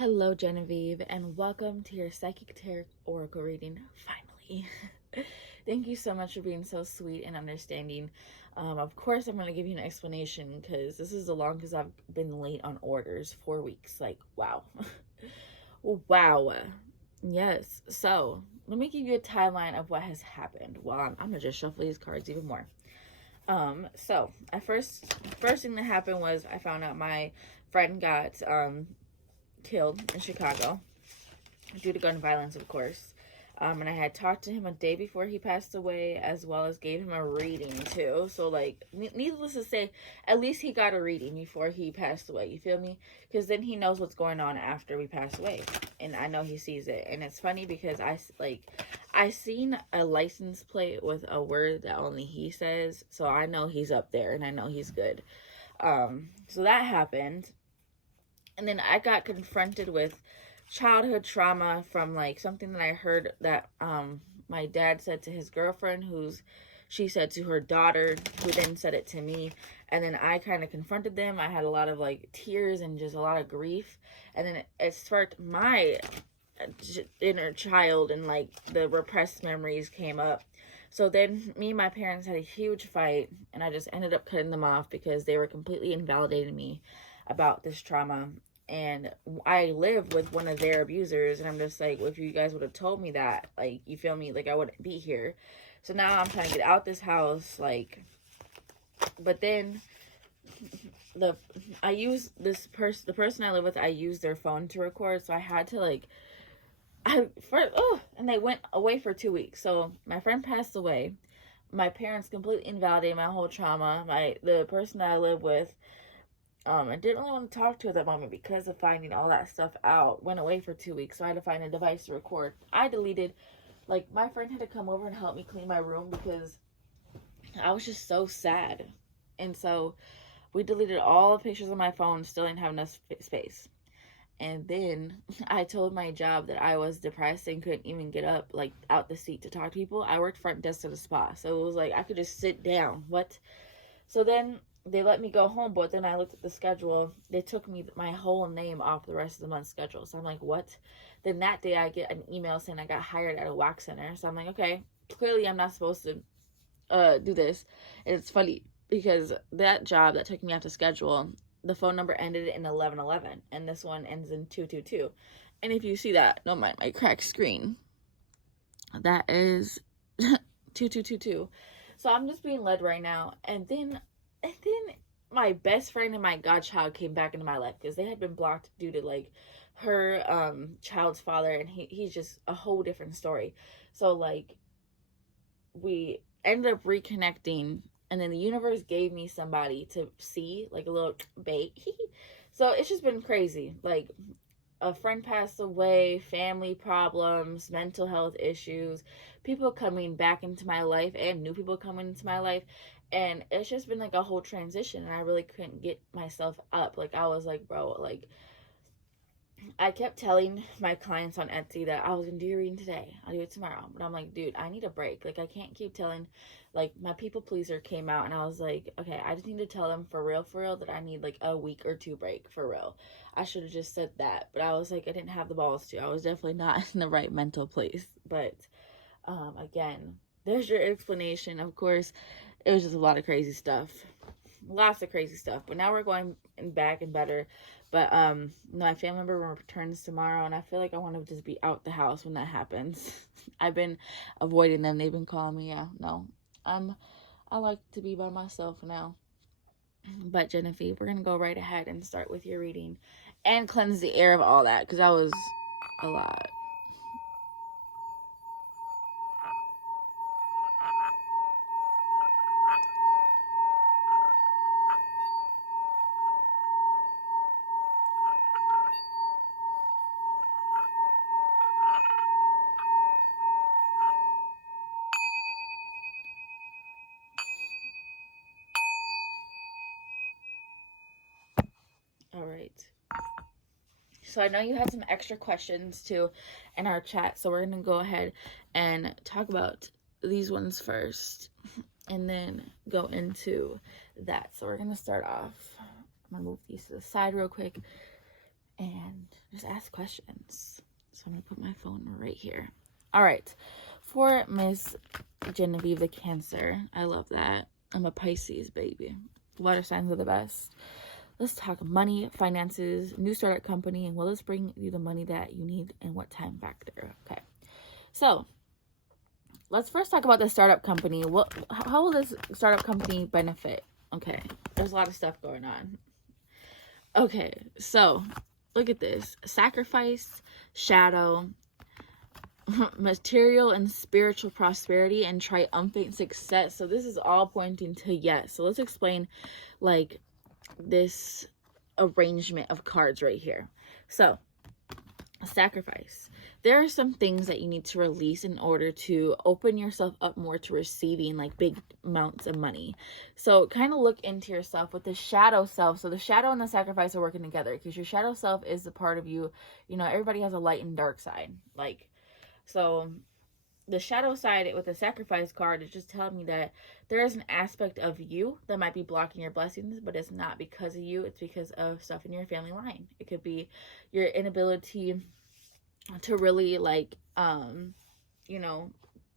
Hello, Genevieve, and welcome to your Psychic Tarot Oracle reading, finally. Thank you so much for being so sweet and understanding. Of course, I'm going to give you an explanation because this is the longest I've been late on orders, 4 weeks. Like, wow. Wow. Yes. So, let me give you a timeline of what has happened. Well, I'm going to just shuffle these cards even more. So, first thing that happened was I found out my friend got, killed in Chicago due to gun violence, of course. And I had talked to him a day before he passed away, as well as gave him a reading too. So, like, needless to say, at least he got a reading before he passed away. You feel me? Because then he knows what's going on after we pass away, and I know he sees it. And it's funny because I seen a license plate with a word that only he says, so I know he's up there, and I know he's good. So that happened. And then I got confronted with childhood trauma from like something that I heard that my dad said to his girlfriend, she said to her daughter, who then said it to me. And then I kind of confronted them. I had a lot of like tears and just a lot of grief. And then it sparked my inner child, and like the repressed memories came up. So then me and my parents had a huge fight, and I just ended up cutting them off because they were completely invalidating me about this trauma. And I live with one of their abusers, and I'm just like, well, if you guys would have told me that, like, you feel me, like, I wouldn't be here. So now I'm trying to get out this house, like, but then the person I live with, I use their phone to record, so I had to, like, and they went away for 2 weeks. So my friend passed away. My parents completely invalidated my whole trauma. The person that I live with, I didn't really want to talk to at that moment because of finding all that stuff out. Went away for 2 weeks, so I had to find a device to record. I deleted, like, my friend had to come over and help me clean my room because I was just so sad. And so we deleted all the pictures on my phone, still didn't have enough space. And then I told my job that I was depressed and couldn't even get up, like, out the seat to talk to people. I worked front desk at a spa, so it was like I could just sit down. What? So then they let me go home, but then I looked at the schedule. They took me my whole name off the rest of the month's schedule. So I'm like, what? Then that day I get an email saying I got hired at a wax center. So I'm like, okay, clearly I'm not supposed to do this. And it's funny because that job that took me off the schedule, the phone number ended in 1111, and this one ends in 222. And if you see that, don't mind my cracked screen. That is 2222. So I'm just being led right now. And then my best friend and my godchild came back into my life because they had been blocked due to like her child's father, and he's just a whole different story. So like we ended up reconnecting, and then the universe gave me somebody to see, like a little bait. So it's just been crazy. Like, a friend passed away, family problems, mental health issues, people coming back into my life, and new people coming into my life. And it's just been like a whole transition, and I really couldn't get myself up. Like, I was like, bro, like, I kept telling my clients on Etsy that I was gonna do your reading today, I'll do it tomorrow. But I'm like, dude, I need a break. Like, I can't keep telling, like, my people pleaser came out, and I was like, okay, I just need to tell them for real, that I need like a week or two break for real. I should have just said that, but I was like, I didn't have the balls to. I was definitely not in the right mental place. But again, there's your explanation. Of course, it was just a lot of crazy stuff. Lots of crazy stuff. But now we're going back and better. But my family member returns tomorrow, and I feel like I want to just be out the house when that happens. I've been avoiding them. They've been calling me. Yeah, no. I like to be by myself now. But Genevieve, we're gonna go right ahead and start with your reading and cleanse the air of all that, because that was a lot. All right. So I know you had some extra questions too in our chat, so we're gonna go ahead and talk about these ones first, and then go into that. So we're gonna start off. I'm gonna move these to the side real quick, and just ask questions. So I'm going to put my phone right here. All right. For Miss Genevieve, the Cancer. I love that. I'm a Pisces, baby. Water signs are the best. Let's talk money, finances, new startup company, and will this bring you the money that you need and what time factor? Okay. So let's first talk about the startup company. How will this startup company benefit? Okay. There's a lot of stuff going on. Okay. So look at this. Sacrifice, shadow, material and spiritual prosperity, and triumphant success. So this is all pointing to yes. So let's explain like this arrangement of cards right here. So sacrifice. There are some things that you need to release in order to open yourself up more to receiving like big amounts of money. So kind of look into yourself with the shadow self. So the shadow and the sacrifice are working together, because your shadow self is the part of you, you know, everybody has a light and dark side. Like, so the shadow side with the sacrifice card is just telling me that there is an aspect of you that might be blocking your blessings, but it's not because of you. It's because of stuff in your family line. It could be your inability to really like, you know,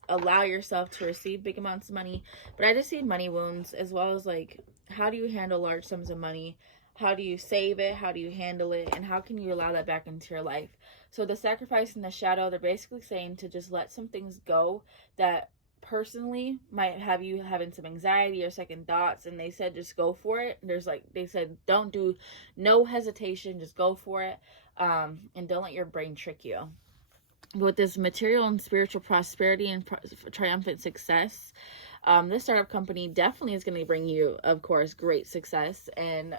allow yourself to receive big amounts of money. But I just see money wounds, as well as like, how do you handle large sums of money? How do you save it? How do you handle it? And how can you allow that back into your life? So the sacrifice and the shadow, they're basically saying to just let some things go that personally might have you having some anxiety or second thoughts. And they said, just go for it. There's like, they said, don't do no hesitation, just go for it. And don't let your brain trick you. With this material and spiritual prosperity and triumphant success, this startup company definitely is going to bring you, of course, great success and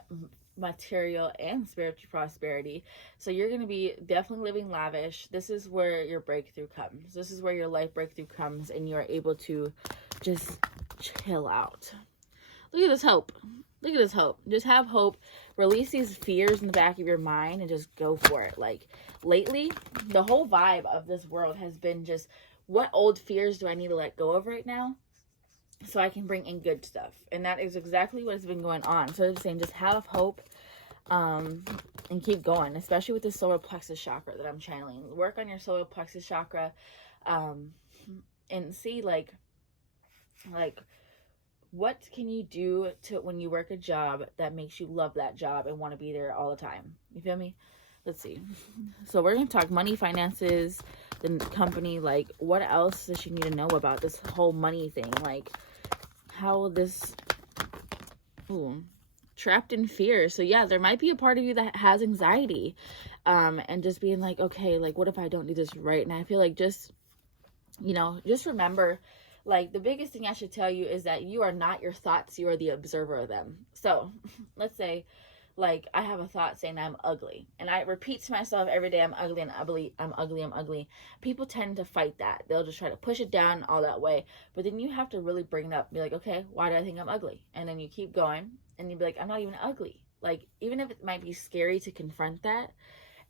material and spiritual prosperity. So you're going to be definitely living lavish. This is where your breakthrough comes. This is where your life breakthrough comes, and you're able to just chill out. Look at this hope. Look at this hope. Just have hope. Release these fears in the back of your mind and just go for it. Like lately, the whole vibe of this world has been just, what old fears do I need to let go of right now so I can bring in good stuff? And that is exactly what has been going on. So I'm saying, just have hope, and keep going, especially with the solar plexus chakra that I'm channeling. Work on your solar plexus chakra, and see like what can you do to when you work a job that makes you love that job and want to be there all the time? You feel me? Let's see. So we're going to talk money, finances, the company. Like, what else does she need to know about this whole money thing? Like, how this... Ooh, trapped in fear. So yeah, there might be a part of you that has anxiety, and just being like, okay, like, what if I don't do this right? And I feel like just, you know, just remember, like, the biggest thing I should tell you is that you are not your thoughts, you are the observer of them. So let's say, like, I have a thought saying I'm ugly, and I repeat to myself every day, I'm ugly and ugly, I'm ugly, I'm ugly. People tend to fight that. They'll just try to push it down all that way. But then you have to really bring it up, be like, okay, why do I think I'm ugly? And then you keep going, and you'd be like, I'm not even ugly. Like, even if it might be scary to confront that,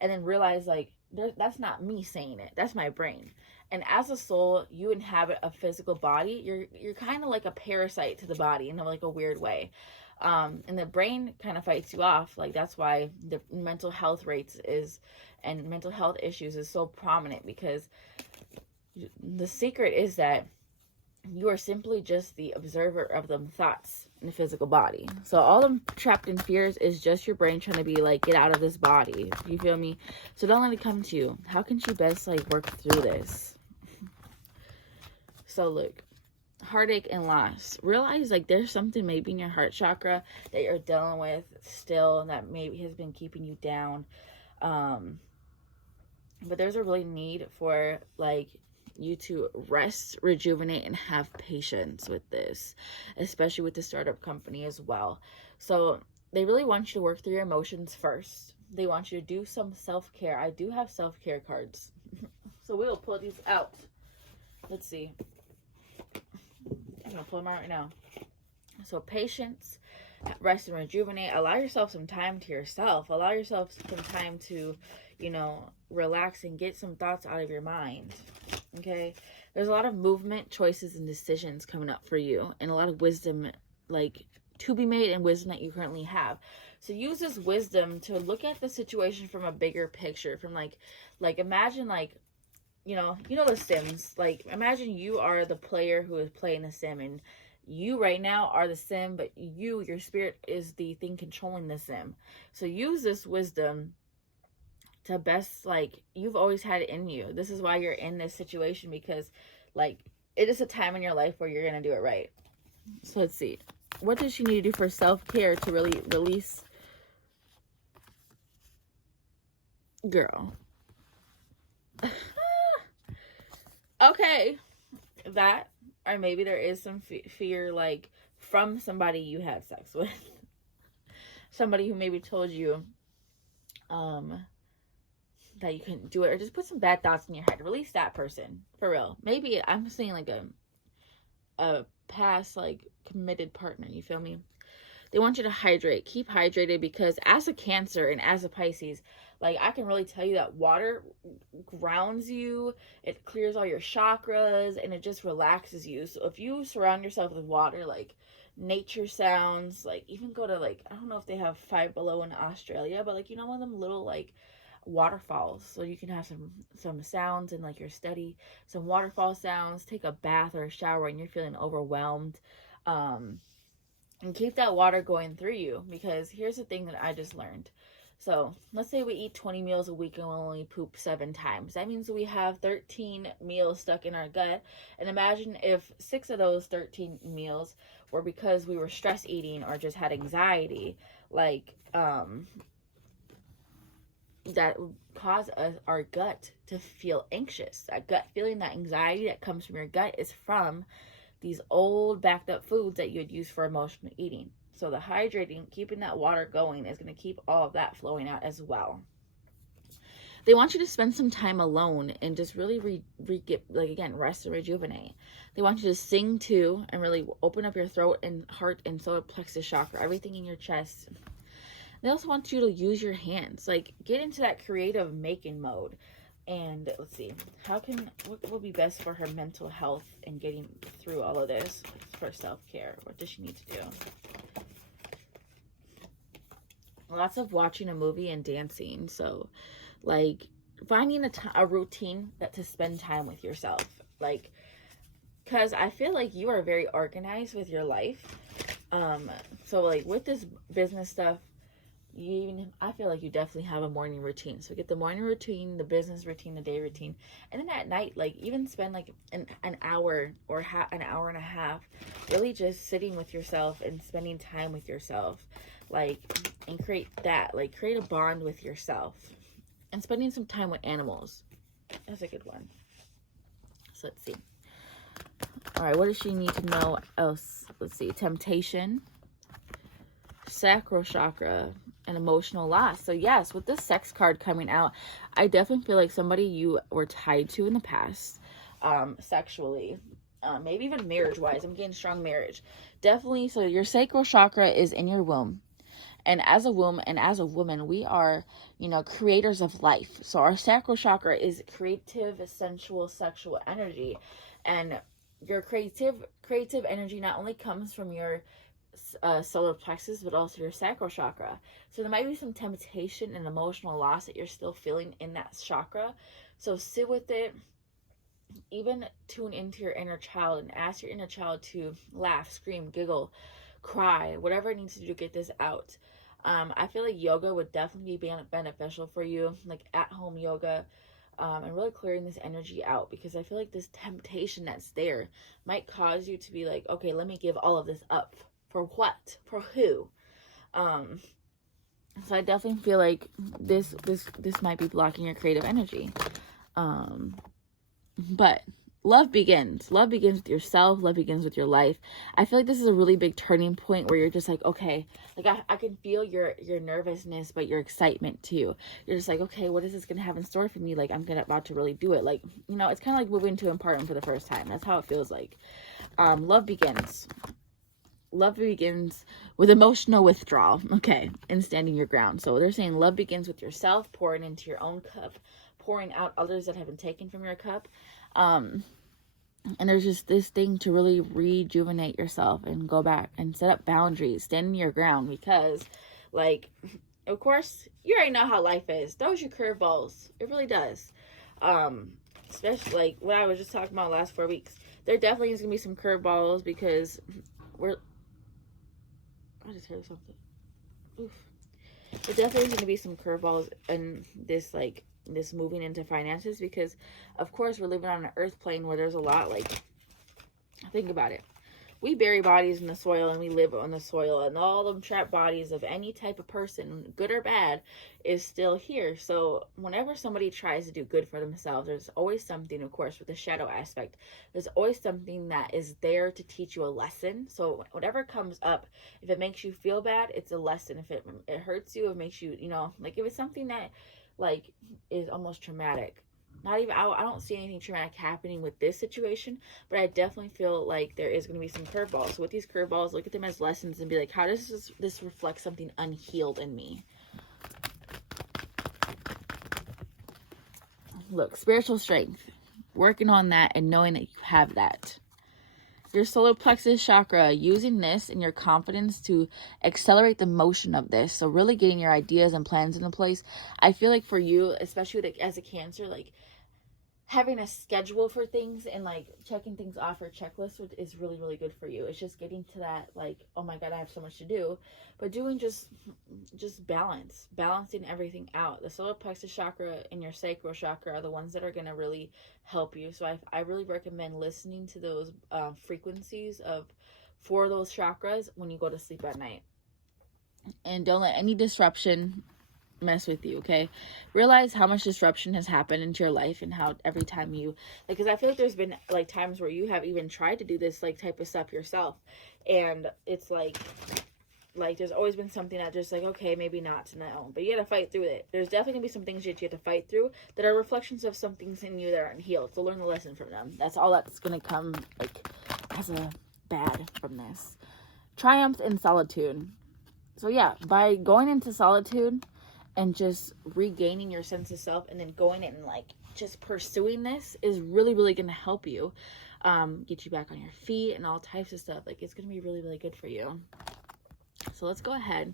and then realize, like, that's not me saying it, that's my brain. And as a soul, you inhabit a physical body. You're kind of like a parasite to the body in like a weird way. And the brain kind of fights you off. Like, that's why the mental health rates and mental health issues is so prominent, because the secret is that you are simply just the observer of them thoughts in the physical body. So all them trapped in fears is just your brain trying to be like, get out of this body. You feel me? So don't let it come to you. How can she best like work through this? So look, heartache and loss. Realize like there's something maybe in your heart chakra that you're dealing with still that maybe has been keeping you down. But there's a really need for like you to rest, rejuvenate, and have patience with this, especially with the startup company as well. So they really want you to work through your emotions first. They want you to do some self-care. I do have self-care cards. So we'll pull these out. Let's see. I'm going to pull them out right now. So patience, rest and rejuvenate. Allow yourself some time to yourself. Allow yourself some time to, you know, relax and get some thoughts out of your mind. Okay? There's a lot of movement, choices, and decisions coming up for you. And a lot of wisdom, like, to be made, and wisdom that you currently have. So use this wisdom to look at the situation from a bigger picture, from like imagine like, you know the Sims. Like imagine you are the player who is playing the Sim, and you right now are the Sim, but your spirit is the thing controlling the Sim. So use this wisdom to best, like, you've always had it in you. This is why you're in this situation, because like it is a time in your life where you're gonna do it right. So let's see. What does she need to do for self-care to really release? Girl. Okay. That, or maybe there is some fear, like, from somebody you had sex with. Somebody who maybe told you that you couldn't do it, or just put some bad thoughts in your head. Release that person. For real. Maybe I'm saying like a past, like, committed partner, you feel me? They want you to hydrate. Keep hydrated, because as a Cancer and as a Pisces, like, I can really tell you that water grounds you, it clears all your chakras, and it just relaxes you. So if you surround yourself with water, like nature sounds, like even go to, like, I don't know if they have Five Below in Australia, but like, one of them little like waterfalls, so you can have some sounds in like your study, some waterfall sounds. Take a bath or a shower and you're feeling overwhelmed, and keep that water going through you, because here's the thing that I just learned. So let's say we eat 20 meals a week and we'll only poop 7 times. That means we have 13 meals stuck in our gut. And imagine if 6 of those 13 meals were because we were stress eating or just had anxiety. Like, that cause our gut to feel anxious. That gut feeling, that anxiety that comes from your gut, is from these old backed up foods that you would use for emotional eating. So the hydrating, keeping that water going, is going to keep all of that flowing out as well. They want you to spend some time alone and just really get, like, again, rest and rejuvenate. They want you to sing too, and really open up your throat and heart and solar plexus chakra, everything in your chest. They also want you to use your hands, like get into that creative making mode. And let's see, what will be best for her mental health and getting through all of this for self-care? What does she need to do? Lots of watching a movie and dancing. So like finding a routine to spend time with yourself. Like, because I feel like you are very organized with your life. So like with this business stuff, I feel like you definitely have a morning routine. So get the morning routine, the business routine, the day routine, and then at night, like even spend like an hour or an hour and a half really just sitting with yourself and spending time with yourself, like, and create a bond with yourself, and spending some time with animals. That's a good one. So let's see. All right, what does she need to know else? Let's see. Temptation, sacral chakra, and emotional loss. So yes, with this sex card coming out, I definitely feel like somebody you were tied to in the past, sexually, maybe even marriage wise. I'm getting strong marriage, definitely. So your sacral chakra is in your womb, and as a woman, we are, creators of life. So our sacral chakra is creative, sensual, sexual energy, and your creative energy not only comes from your solar plexus, but also your sacral chakra. So there might be some temptation and emotional loss that you're still feeling in that chakra. So sit with it. Even tune into your inner child and ask your inner child to laugh, scream, giggle, cry, whatever it needs to do to get this out. I feel like yoga would definitely be beneficial for you, like at-home yoga, and really clearing this energy out, because I feel like this temptation that's there might cause you to be like, okay, let me give all of this up. For what? For who? So I definitely feel like this might be blocking your creative energy. But love begins. Love begins with yourself. Love begins with your life. I feel like this is a really big turning point where you're just like, okay, like I can feel your nervousness, but your excitement too. You're just like, okay, what is this going to have in store for me? Like, I'm about to really do it. Like, it's kind of like moving to an apartment for the first time. That's how it feels like. Love begins. Love begins with emotional withdrawal, okay, and standing your ground. So they're saying love begins with yourself, pouring into your own cup, pouring out others that have been taken from your cup. And there's just this thing to really rejuvenate yourself and go back and set up boundaries, stand in your ground, because Like, of course, you already know how life is. Throws you curveballs. It really does. Especially like what I was just talking about last 4 weeks. There definitely is gonna be some curveballs because I just heard something. Oof. There definitely is gonna be some curveballs in this moving into finances because, of course, we're living on an earth plane where there's a lot. Like, think about it. We bury bodies in the soil and we live on the soil, and all them trapped bodies of any type of person, good or bad, is still here. So whenever somebody tries to do good for themselves, there's always something, of course, with the shadow aspect, there's always something that is there to teach you a lesson. So whatever comes up, if it makes you feel bad, it's a lesson. If it hurts you, it makes you, like if it's something that like is almost traumatic, not even, I don't see anything traumatic happening with this situation, but I definitely feel like there is going to be some curveballs. So with these curveballs, look at them as lessons and be like, how does this reflect something unhealed in me? Look, spiritual strength, working on that and knowing that you have that. Your solar plexus chakra, using this and your confidence to accelerate the motion of this. So really getting your ideas and plans into place. I feel like for you, especially like as a Cancer, like having a schedule for things and like checking things off your checklist is really, really good for you. It's just getting to that, like, oh my God, I have so much to do, but doing just balancing everything out. The solar plexus chakra and your sacral chakra are the ones that are going to really help you. So I really recommend listening to those frequencies for those chakras when you go to sleep at night, and don't let any disruption mess with you. Okay, realize how much disruption has happened into your life, and how every time you because I feel like there's been like times where you have even tried to do this like type of stuff yourself, and it's like there's always been something that just like, okay, maybe not now, but you gotta fight through it. There's definitely gonna be some things that you have to fight through that are reflections of some things in you that aren't healed, so learn the lesson from them. That's all that's gonna come like as a bad from this. Triumph in solitude. So yeah, by going into solitude and just regaining your sense of self, and then going in and like just pursuing this is really, really going to help you get you back on your feet and all types of stuff. Like, it's going to be really, really good for you. So let's go ahead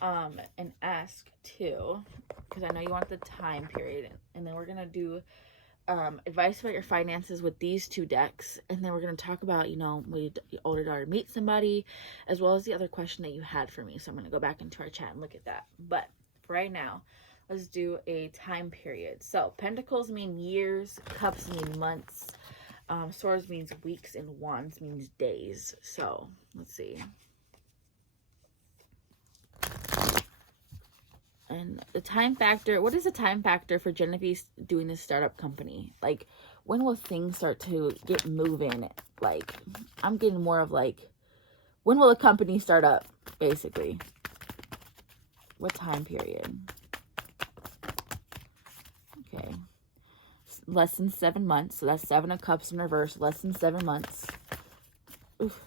and ask too, because I know you want the time period, and then we're going to do advice about your finances with these two decks, and then we're going to talk about, when your older daughter meets somebody, as well as the other question that you had for me. So I'm going to go back into our chat and look at that. But for right now, let's do a time period. So Pentacles mean years, Cups mean months, Swords means weeks, and Wands means days. So let's see. And the time factor, what is the time factor for Genevieve doing this startup company? Like, when will things start to get moving? Like, I'm getting more of like, when will the company start up, basically? What time period? Okay. Less than 7 months. So that's 7 of Cups in reverse. Less than 7 months. Oof.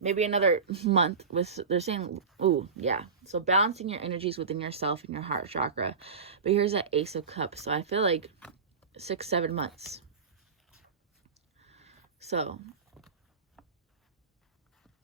Maybe another month. They're saying, ooh, yeah. So balancing your energies within yourself and your heart chakra. But here's that Ace of Cups. So I feel like 6-7 months. So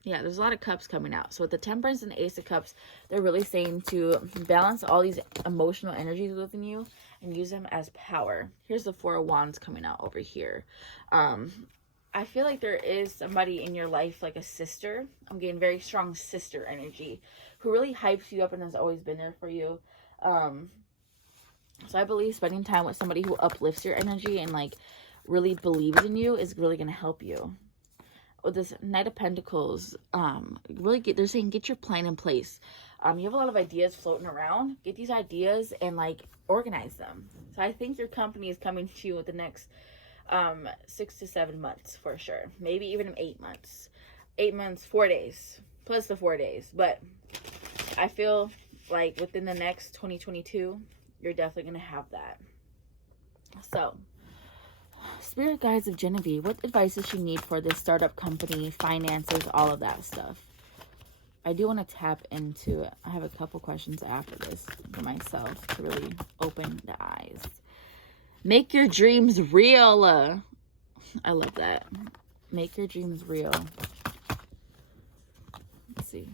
yeah, there's a lot of cups coming out. So with the Temperance and the Ace of Cups, they're really saying to balance all these emotional energies within you and use them as power. Here's the Four of Wands coming out over here. I feel like there is somebody in your life, like a sister. I'm getting very strong sister energy, who really hypes you up and has always been there for you. So I believe spending time with somebody who uplifts your energy and like really believes in you is really going to help you. With this Knight of Pentacles, they're saying get your plan in place. You have a lot of ideas floating around. Get these ideas and like organize them. So I think your company is coming to you with the next 6 to 7 months for sure. Maybe even 8 months. 8 months, 4 days. Plus the 4 days. But I feel like within the next 2022, you're definitely going to have that. So, Spirit Guides of Genevieve, what advice does she need for this startup company, finances, all of that stuff? I do want to tap into it. I have a couple questions after this for myself to really open the eyes. Make your dreams real. I love that. Make your dreams real. Let's see.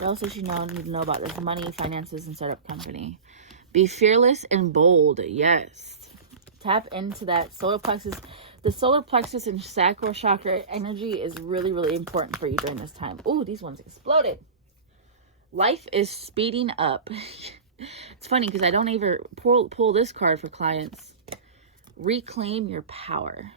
What else does she need to know about this? Money, finances, and startup company. Be fearless and bold. Yes. Tap into that solar plexus. The solar plexus and sacral chakra energy is really, really important for you during this time. Oh, these ones exploded. Life is speeding up. It's funny because I don't ever pull this card for clients. Reclaim your power.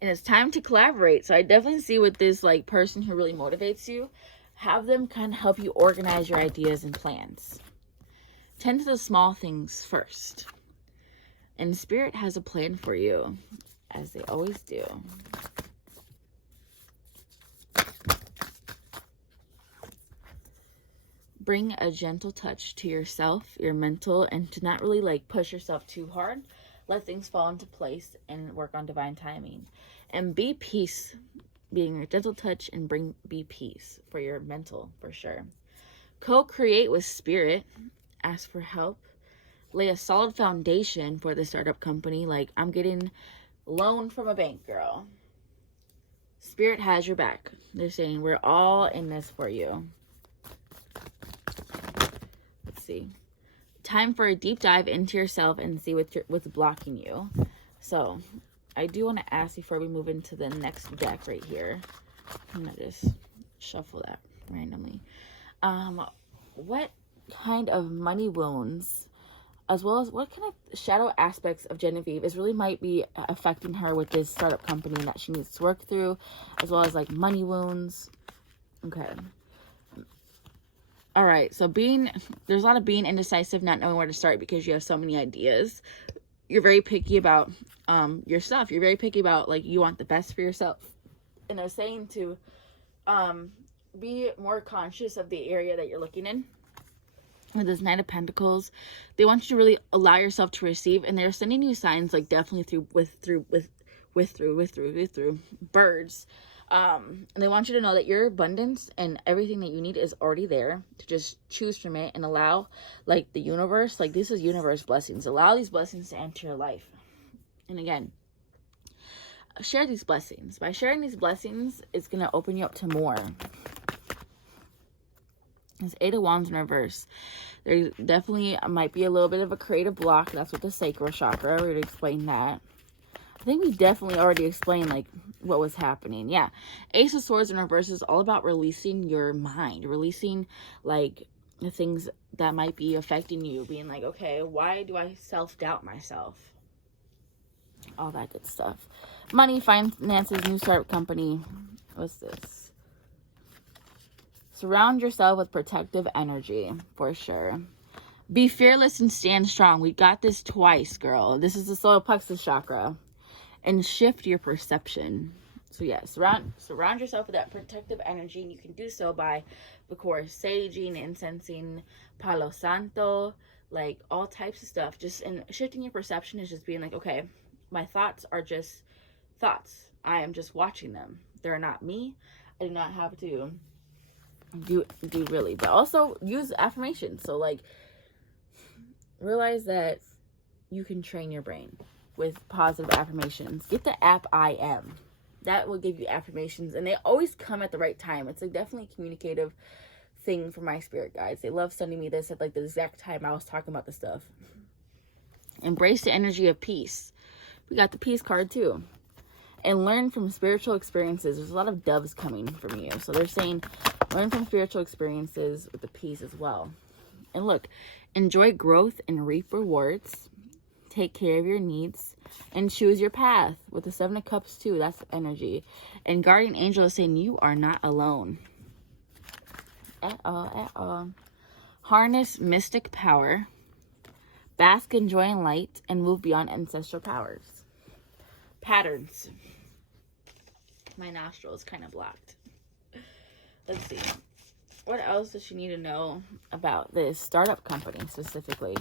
And it's time to collaborate. So I definitely see with this like person who really motivates you, have them kind of help you organize your ideas and plans. Tend to the small things first. And Spirit has a plan for you, as they always do. Bring a gentle touch to yourself, your mental, and to not really like push yourself too hard. Let things fall into place and work on divine timing. And be peace, being a gentle touch, and be peace for your mental, for sure. Co-create with Spirit. Ask for help. Lay a solid foundation for the startup company. Like, I'm getting loan from a bank, girl. Spirit has your back. They're saying we're all in this for you. Let's see. Time for a deep dive into yourself and see what's blocking you. So, I do want to ask before we move into the next deck right here. I'm going to just shuffle that randomly. What kind of money wounds, as well as what kind of shadow aspects of Genevieve might be affecting her with this startup company that she needs to work through, as well as like money wounds. Okay. All right. So there's a lot of being indecisive, not knowing where to start because you have so many ideas. You're very picky about your stuff. You're very picky about like you want the best for yourself. And they're saying to be more conscious of the area that you're looking in. With this Knight of Pentacles, they want you to really allow yourself to receive, and they're sending you signs like definitely through birds. And they want you to know that your abundance and everything that you need is already there, to just choose from it and allow like the universe, like this is universe blessings. Allow these blessings to enter your life. And again, share these blessings. By sharing these blessings, it's going to open you up to more. It's 8 of Wands in reverse. There definitely might be a little bit of a creative block. That's with the sacral chakra. We're going to explain that. I think we definitely already explained like what was happening. Yeah. Ace of Swords in reverse is all about releasing your mind. Releasing like the things that might be affecting you. Being like, okay, why do I self-doubt myself? All that good stuff. Money, finances, new startup company. What's this? Surround yourself with protective energy, for sure. Be fearless and stand strong. We got this twice, girl. This is the solar plexus chakra. And shift your perception. So, yeah, surround yourself with that protective energy. And you can do so by, of course, saging, incensing, Palo Santo, like all types of stuff. And shifting your perception is just being like, okay, my thoughts are just thoughts. I am just watching them. They're not me. I do not have to do really, but also use affirmations. So like realize that you can train your brain with positive affirmations. Get the app I Am. That will give you affirmations, and they always come at the right time. It's like definitely a communicative thing for my spirit guides. They love sending me this at like the exact time I was talking about the stuff. Embrace the energy of peace. We got the peace card too. And learn from spiritual experiences. There's a lot of doves coming from you. So they're saying learn from spiritual experiences with the peace as well. And look, enjoy growth and reap rewards. Take care of your needs and choose your path. With the 7 of Cups too, that's energy. And Guardian Angel is saying you are not alone. At all. Harness mystic power. Bask in joy and light and move beyond ancestral powers. Patterns. My nostril is kind of blocked. Let's see. What else does she need to know about this startup company specifically?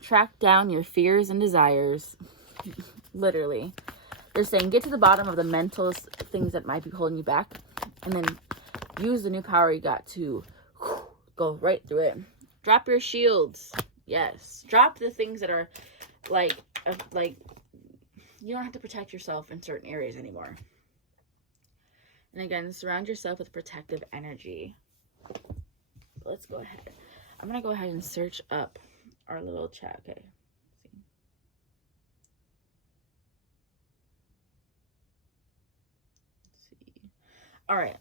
Track down your fears and desires. Literally. They're saying get to the bottom of the mental things that might be holding you back. And then use the new power you got to go right through it. Drop your shields. Yes. Drop the things that are like you don't have to protect yourself in certain areas anymore. And again, surround yourself with protective energy. Let's go ahead. I'm going to go ahead and search up our little chat. Okay. Let's see. All right.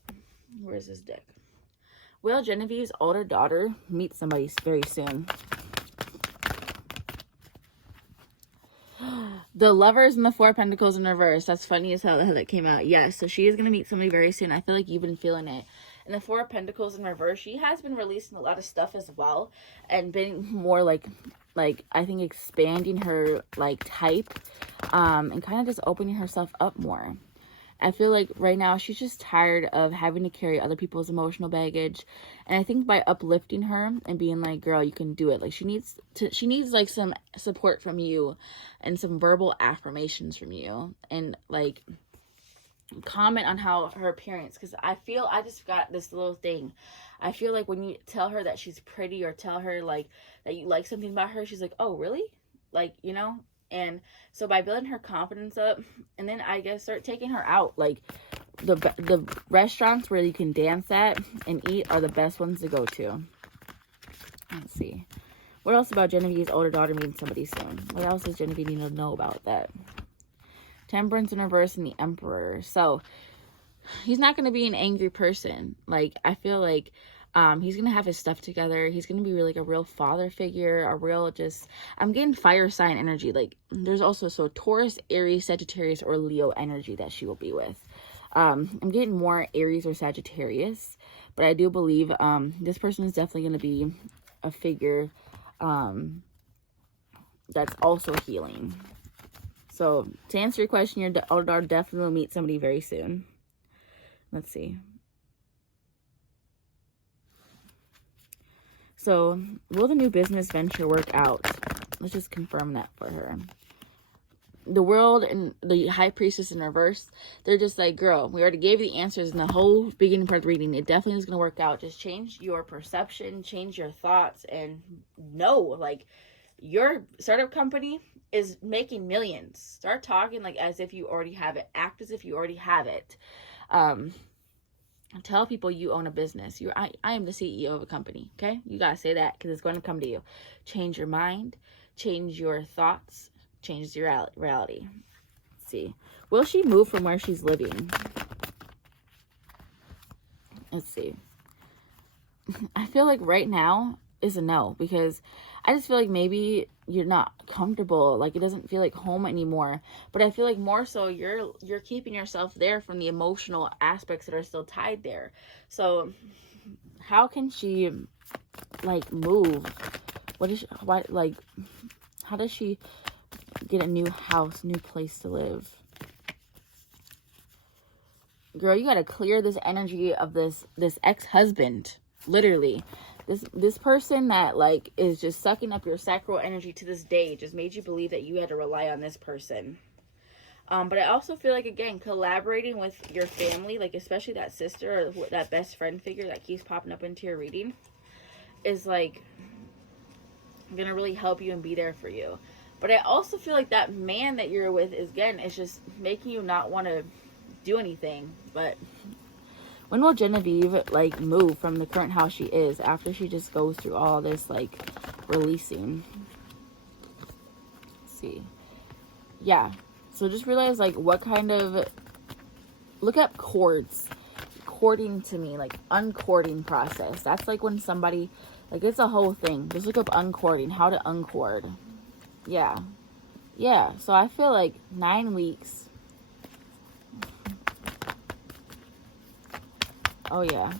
Where's this deck? Will Genevieve's older daughter meet somebody very soon? The Lovers and the Four of Pentacles in reverse. That's funny as hell how that came out. Yes, so she is going to meet somebody very soon. I feel like you've been feeling it. And the Four of Pentacles in reverse, she has been releasing a lot of stuff as well. And been more like I think expanding her like type. And kind of just opening herself up more. I feel like right now she's just tired of having to carry other people's emotional baggage. And I think by uplifting her and being like, girl, you can do it. Like she needs like some support from you and some verbal affirmations from you. And like comment on how her appearance, because I just got this little thing. I feel like when you tell her that she's pretty or tell her like that you like something about her, she's like, oh, really? Like, you know? And so by building her confidence up, and then I guess start taking her out, like the restaurants where you can dance at and eat are the best ones to go to. Let's see. What else about Genevieve's older daughter meeting somebody soon? What else does Genevieve need to know about that? Temperance in reverse and the Emperor. So he's not going to be an angry person. Like, I feel like he's going to have his stuff together. He's going to be really like a real father figure, a real just, I'm getting fire sign energy. Like, there's also, so Taurus, Aries, Sagittarius, or Leo energy that she will be with. I'm getting more Aries or Sagittarius, but I do believe this person is definitely going to be a figure that's also healing. So, to answer your question, your older daughter definitely will meet somebody very soon. Let's see. So, will the new business venture work out? Let's just confirm that for her. The World and the High Priestess in reverse, they're just like, girl, we already gave you the answers in the whole beginning part of the reading. It definitely is going to work out. Just change your perception, change your thoughts, and know, like, your startup company is making millions. Start talking like as if you already have it. Act as if you already have it. Tell people you own a business. I am the CEO of a company. Okay, you gotta say that because it's going to come to you. Change your mind, change your thoughts, change your reality. Let's see, will she move from where she's living? Let's see. I feel like right now is a no, because I just feel like maybe you're not comfortable, like it doesn't feel like home anymore. But I feel like more so you're keeping yourself there from the emotional aspects that are still tied there. So how can she like move? How does she get a new house, new place to live? Girl, you gotta clear this energy of this ex-husband. Literally, this person that like is just sucking up your sacral energy to this day just made you believe that you had to rely on this person. But I also feel like, again, collaborating with your family, like especially that sister or that best friend figure that keeps popping up into your reading, is like gonna really help you and be there for you. But I also feel like that man that you're with is just making you not want to do anything. But when will Genevieve like move from the current house she is after she just goes through all this like releasing? Let's see. Yeah. So just realize like what kind of, look up cords. Courting to me, like uncording process. That's like when somebody, like it's a whole thing. Just look up uncording, how to uncord. Yeah. Yeah. So I feel like 9 weeks. Oh, yeah.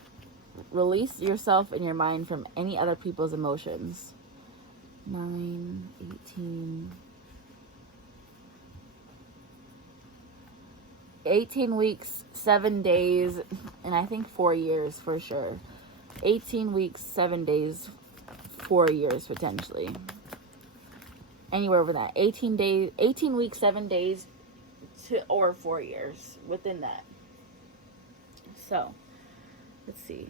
Release yourself and your mind from any other people's emotions. 9, 18. 18 weeks, 7 days, and I think 4 years for sure. 18 weeks, 7 days, 4 years potentially. Anywhere over that. 18 weeks, 7 days, or 4 years within that. So, let's see.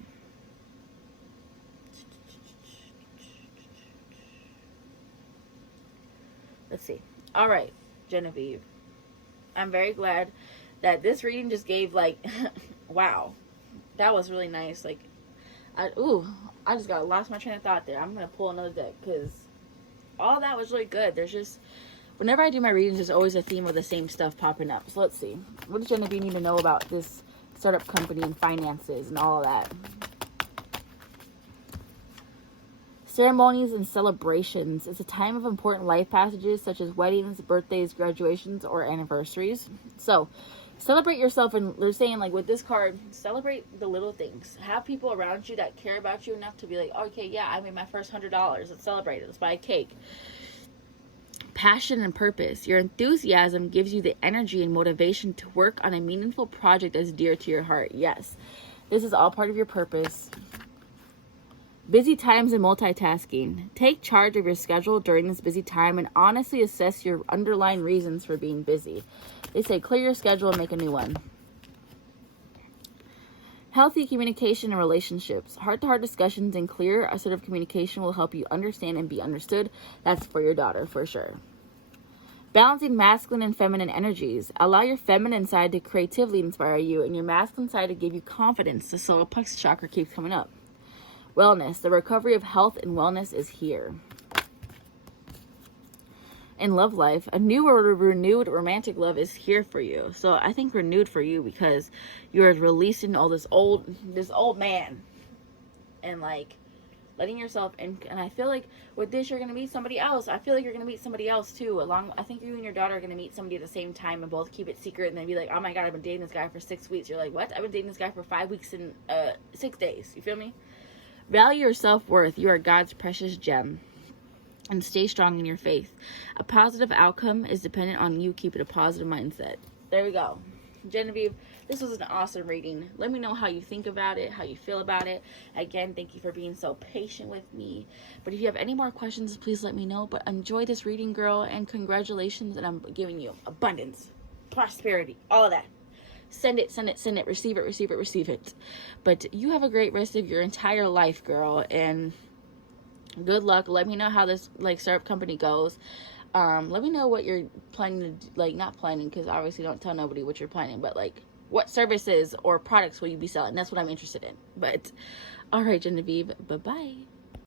Let's see. All right, Genevieve. I'm very glad that this reading just gave like wow, that was really nice. Like, I just got lost my train of thought there. I'm gonna pull another deck because all that was really good. There's just, whenever I do my readings, there's always a theme of the same stuff popping up. So let's see. What does Genevieve need to know about this startup company and finances and all of that? Ceremonies and celebrations. It's a time of important life passages such as weddings, birthdays, graduations, or anniversaries. So, celebrate yourself. And they're saying, like, with this card, celebrate the little things. Have people around you that care about you enough to be like, okay, yeah, I made my first $100. Let's celebrate it. Let's buy a cake. Passion and purpose. Your enthusiasm gives you the energy and motivation to work on a meaningful project that's dear to your heart. Yes, this is all part of your purpose. Busy times and multitasking. Take charge of your schedule during this busy time and honestly assess your underlying reasons for being busy. They say clear your schedule and make a new one. Healthy communication and relationships. Heart-to-heart discussions and clear, assertive communication will help you understand and be understood. That's for your daughter, for sure. Balancing masculine and feminine energies. Allow your feminine side to creatively inspire you and your masculine side to give you confidence. The solar plexus chakra keeps coming up. Wellness. The recovery of health and wellness is here. In love life, a new or renewed romantic love is here for you. So I think renewed for you because you're releasing all this old man and like letting yourself in. And I feel like with this, you're going to meet somebody else. I feel like you're going to meet somebody else too. I think you and your daughter are going to meet somebody at the same time and both keep it secret and then be like, oh my God, I've been dating this guy for 6 weeks. You're like, what? I've been dating this guy for 5 weeks and 6 days. You feel me? Value your self-worth. You are God's precious gem. And stay strong in your faith. A positive outcome is dependent on you keeping a positive mindset. There we go. Genevieve, this was an awesome reading. Let me know how you think about it, how you feel about it. Again, thank you for being so patient with me. But if you have any more questions, please let me know. But enjoy this reading, girl, and congratulations. And I'm giving you abundance, prosperity, all of that. Send it, send it, send it, receive it, receive it, receive it. But you have a great rest of your entire life, girl, and good luck. Let me know how this startup company goes. Let me know what you're planning to not planning, because obviously don't tell nobody what you're planning, but what services or products will you be selling? That's what I'm interested in. But all right, Genevieve, bye-bye.